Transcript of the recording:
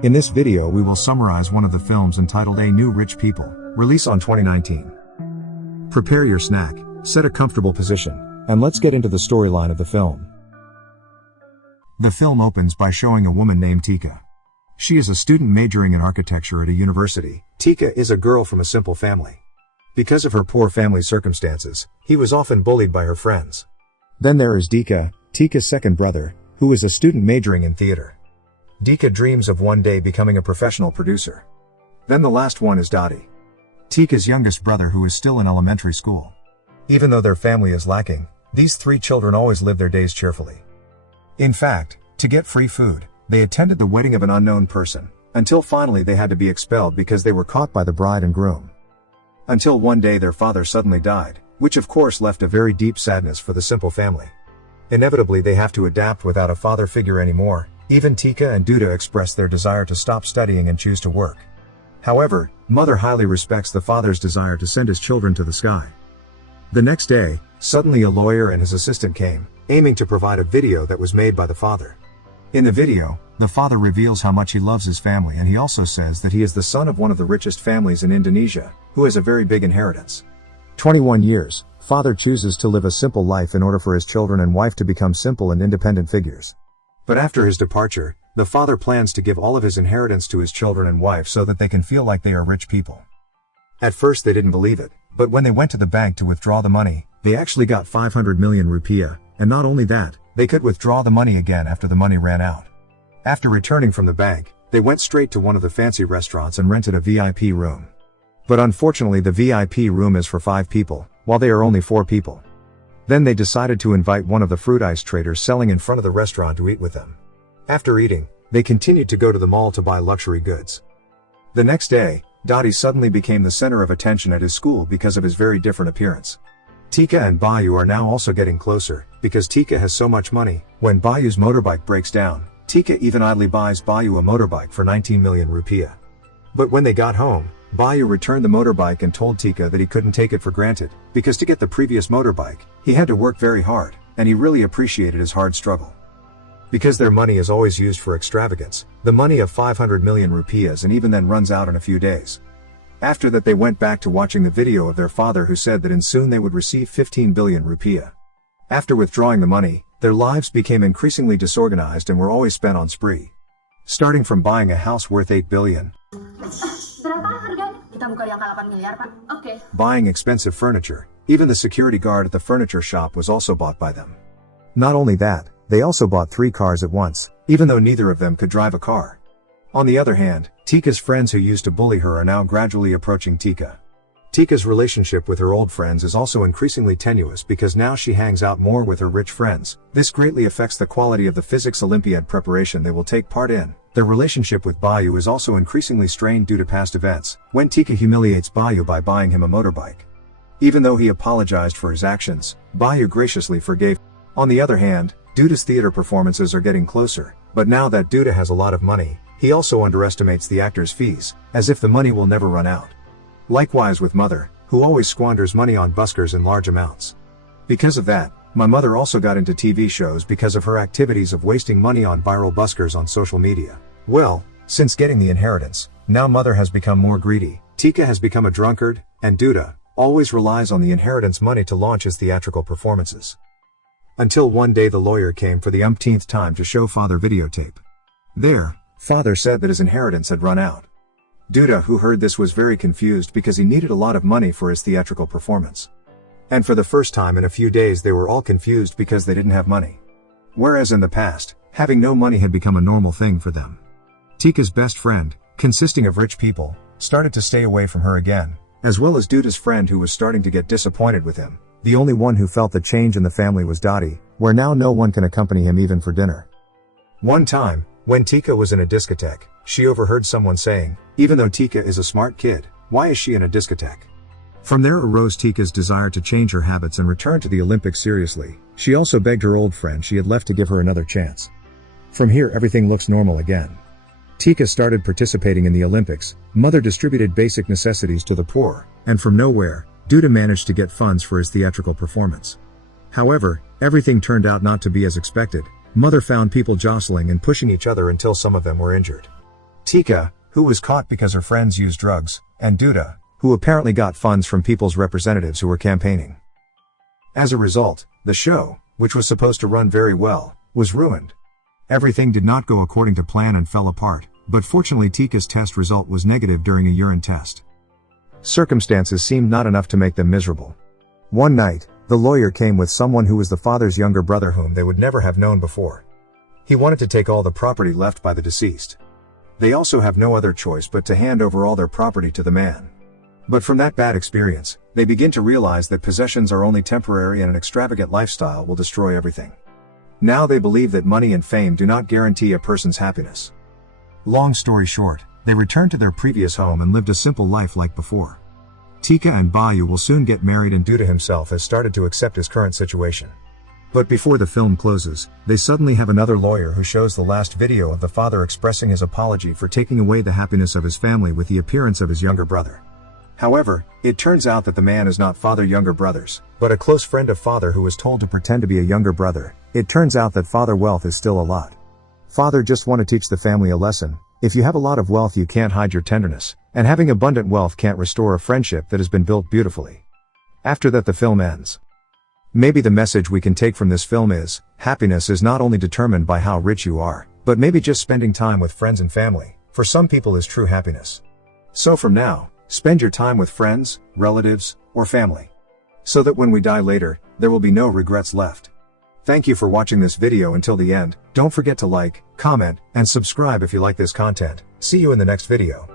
In this video we will summarize one of the films entitled A New Rich People, release on 2019. Prepare your snack, set a comfortable position, and let's get into the storyline of the film. The film opens by showing a woman named Tika. She is a student majoring in architecture at a university. Tika is a girl from a simple family. Because of her poor family circumstances, he was often bullied by her friends. Then there is Dika, Tika's second brother, who is a student majoring in theater. Dika dreams of one day becoming a professional producer. Then the last one is Dottie, Tika's youngest brother, who is still in elementary school. Even though their family is lacking, these three children always live their days cheerfully. In fact, to get free food, they attended the wedding of an unknown person, until finally they had to be expelled because they were caught by the bride and groom. Until one day their father suddenly died, which of course left a very deep sadness for the simple family. Inevitably they have to adapt without a father figure anymore. Even Tika and Duda express their desire to stop studying and choose to work. However, mother highly respects the father's desire to send his children to the sky. The next day, suddenly a lawyer and his assistant came, aiming to provide a video that was made by the father. In the video, the father reveals how much he loves his family, and he also says that he is the son of one of the richest families in Indonesia, who has a very big inheritance. 21 years, father chooses to live a simple life in order for his children and wife to become simple and independent figures. But after his departure, the father plans to give all of his inheritance to his children and wife so that they can feel like they are rich people. At first they didn't believe it, but when they went to the bank to withdraw the money, they actually got 500 million rupiah, and not only that, they could withdraw the money again after the money ran out. After returning from the bank, they went straight to one of the fancy restaurants and rented a VIP room. But unfortunately the VIP room is for 5 people, while they are only 4 people. Then they decided to invite one of the fruit ice traders selling in front of the restaurant to eat with them. After eating, they continued to go to the mall to buy luxury goods. The next day, Dottie suddenly became the center of attention at his school because of his very different appearance. Tika and Bayu are now also getting closer, because Tika has so much money. When Bayu's motorbike breaks down, Tika even idly buys Bayu a motorbike for 19 million rupiah. But when they got home, Bayu returned the motorbike and told Tika that he couldn't take it for granted, because to get the previous motorbike, he had to work very hard, and he really appreciated his hard struggle. Because their money is always used for extravagance, the money of 500 million rupiahs and even then runs out in a few days. After that they went back to watching the video of their father, who said that in soon they would receive 15 billion rupiah. After withdrawing the money, their lives became increasingly disorganized and were always spent on spree. Starting from buying a house worth 8 billion. Buying expensive furniture, even the security guard at the furniture shop was also bought by them. Not only that, they also bought 3 cars at once, even though neither of them could drive a car. On the other hand, Tika's friends who used to bully her are now gradually approaching Tika. Tika's relationship with her old friends is also increasingly tenuous because now she hangs out more with her rich friends. This greatly affects the quality of the physics Olympiad preparation they will take part in. Their relationship with Bayu is also increasingly strained due to past events, when Tika humiliates Bayu by buying him a motorbike. Even though he apologized for his actions, Bayu graciously forgave him. On the other hand, Duda's theater performances are getting closer, but now that Duda has a lot of money, he also underestimates the actor's fees, as if the money will never run out. Likewise with mother, who always squanders money on buskers in large amounts. Because of that, my mother also got into TV shows because of her activities of wasting money on viral buskers on social media. Well, since getting the inheritance, now mother has become more greedy, Tika has become a drunkard, and Duda always relies on the inheritance money to launch his theatrical performances. Until one day the lawyer came for the umpteenth time to show father videotape. There, father said that his inheritance had run out. Duda, who heard this, was very confused because he needed a lot of money for his theatrical performance. And for the first time in a few days they were all confused because they didn't have money. Whereas in the past, having no money had become a normal thing for them. Tika's best friend, consisting of rich people, started to stay away from her again, as well as Duda's friend, who was starting to get disappointed with him. The only one who felt the change in the family was Dottie, where now no one can accompany him even for dinner. One time, when Tika was in a discotheque, she overheard someone saying, even though Tika is a smart kid, why is she in a discotheque? From there arose Tika's desire to change her habits and return to the Olympics seriously. She also begged her old friend she had left to give her another chance. From here everything looks normal again. Tika started participating in the Olympics, mother distributed basic necessities to the poor, and from nowhere, Duda managed to get funds for his theatrical performance. However, everything turned out not to be as expected. Mother found people jostling and pushing each other until some of them were injured. Tika, who was caught because her friends used drugs, and Duda, who apparently got funds from people's representatives who were campaigning. As a result, the show, which was supposed to run very well, was ruined. Everything did not go according to plan and fell apart, but fortunately Tika's test result was negative during a urine test. Circumstances seemed not enough to make them miserable. One night, the lawyer came with someone who was the father's younger brother whom they would never have known before. He wanted to take all the property left by the deceased. They also have no other choice but to hand over all their property to the man. But from that bad experience, they begin to realize that possessions are only temporary and an extravagant lifestyle will destroy everything. Now they believe that money and fame do not guarantee a person's happiness. Long story short, they returned to their previous home and lived a simple life like before. Tika and Bayu will soon get married and Duda himself has started to accept his current situation. But before the film closes, they suddenly have another lawyer who shows the last video of the father expressing his apology for taking away the happiness of his family with the appearance of his younger brother. However, it turns out that the man is not father younger brothers, but a close friend of father who was told to pretend to be a younger brother. It turns out that father wealth is still a lot. Father just want to teach the family a lesson. If you have a lot of wealth you can't hide your tenderness, and having abundant wealth can't restore a friendship that has been built beautifully. After that the film ends. Maybe the message we can take from this film is, happiness is not only determined by how rich you are, but maybe just spending time with friends and family, for some people is true happiness. So from now, spend your time with friends, relatives, or family. So that when we die later, there will be no regrets left. Thank you for watching this video until the end. Don't forget to like, comment, and subscribe if you like this content. See you in the next video.